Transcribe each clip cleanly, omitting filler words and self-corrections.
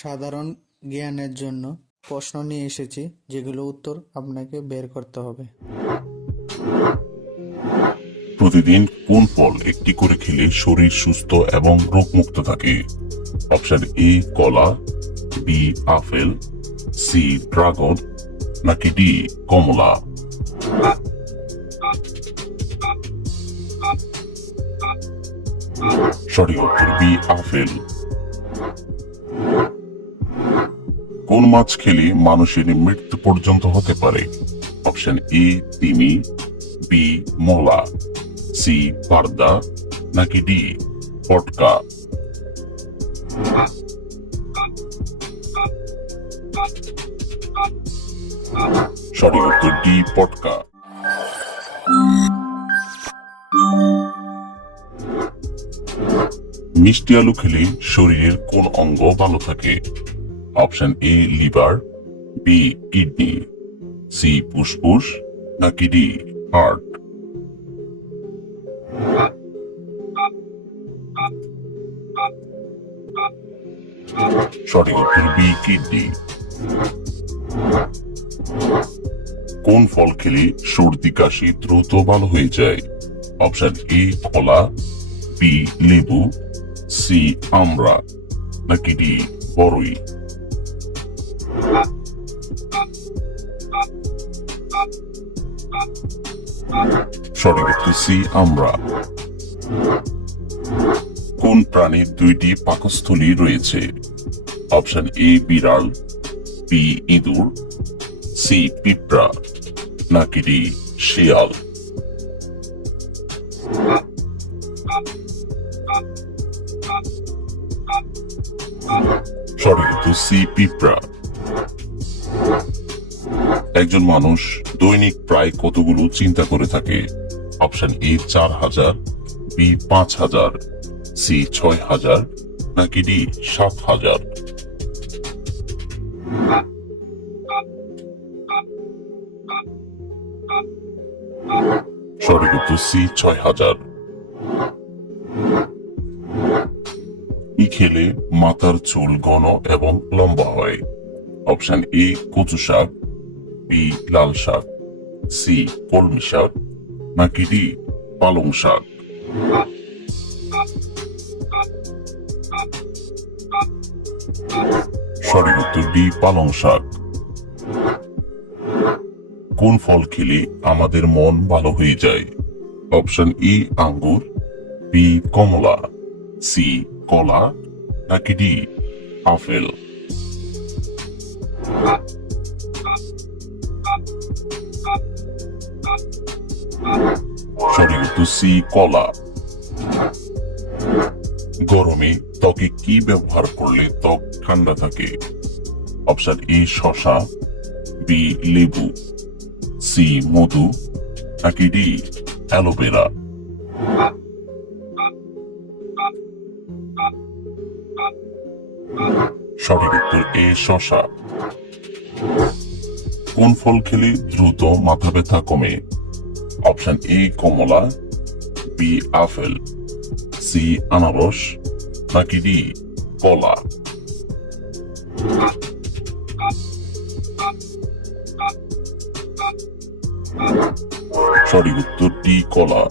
সাধারণ জ্ঞানের জন্য প্রশ্ন নিয়ে এসেছি, যেগুলো উত্তর আপনাকে বের করতে হবে। প্রতিদিন কোন ফল একটি করে খেলে শরীর সুস্থ এবং রোগমুক্ত থাকে? অপশন এ কলা, বি আপেল, সি ড্রাগন, নাকি ডি কমলা? সঠিক উত্তর বি আপেল। কোন মাছ খেলে মানুষের মৃত্যু পর্যন্ত হতে পারে? অপশন এ তিমি, বি মলা, সি পারদা, নাকি ডি পটকা? সঠিক উত্তর ডি পটকা। মিষ্টি আলু খেলে শরীরের কোন অঙ্গ ভালো থাকে? Option A liver, B kidney, C ফুসফুস, নাকি ডি হার্ট? সঠিক উত্তর বি কিডনি। কোন ফল খেলে সর্দি কাশি দ্রুত ভালো হয়ে যায়? অপশন এ কলা, বি লেবু, সি আমড়া, নাকি ডি বরই? সঠিক উত্তর সি আমড়া। কোন প্রাণীর দুইটি পাকস্থলী রয়েছে? অপশন এ বিড়াল, বি ইঁদুর, সি পিঁপড়া, নাকি ডি শিয়াল? সঠিক উত্তর সি পিঁপড়া। একজন মানুষ দৈনিক প্রায় কতগুলো চিন্তা করে থাকে? অপশন এ 4000, বি 5000, সি 6000, নাকি ডি 7000? সঠিক উত্তর সি 6000। কি খেলে মাথার চুল ঘন এবং লম্বা হয়? অপশন এ কচু শাক, বি লাল শাক, সি কলমি শাক, নাকি ডি পালং শাক? সঠিক উত্তর ডি পালং শাক। কোন ফল খেলে আমাদের মন ভালো হয়ে যায়? অপশন ই আঙ্গুর, বি কমলা, সি কলা, নাকি ডি আপেল? সঠিক উত্তর সি কলা। গরমে ত্বকে কি ব্যবহার করলে ত্বক ঠান্ডা থাকে? অপশন এ শসা, বি লেবু, সি মধু, নাকি ডি অ্যালোভেরা? সঠিক উত্তর এ শসা। কোন ফল খেলে দ্রুত মাথা ব্যথা কমে? অপশন এ কমলা, বি আপেল, সি আনারস, নাকি ডি কলা? সঠিক উত্তর ডি কলা।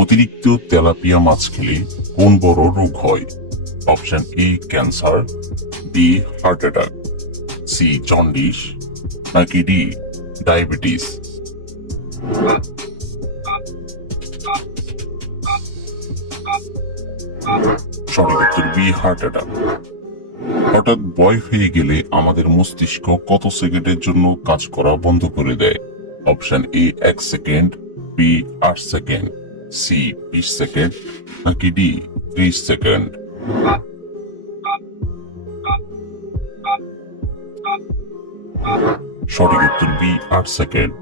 অতিরিক্ত তেলাপিয়া মাছ খেলে কোন বড় রোগ হয়? Option A cancer, B heart attack, C jaundice, নাকি ডি ডায়াবেটিস? সঠিক উত্তর বি হার্ট অ্যাটাক। হঠাৎ ভয় হয়ে গেলে আমাদের মস্তিষ্ক কত সেকেন্ডের জন্য কাজ করা বন্ধ করে দেয়? Option A 1 second, B 8 second, C 20 second, নাকি ডি 30 সেকেন্ড? সঠিক উত্তর বি 8 সেকেন্ড।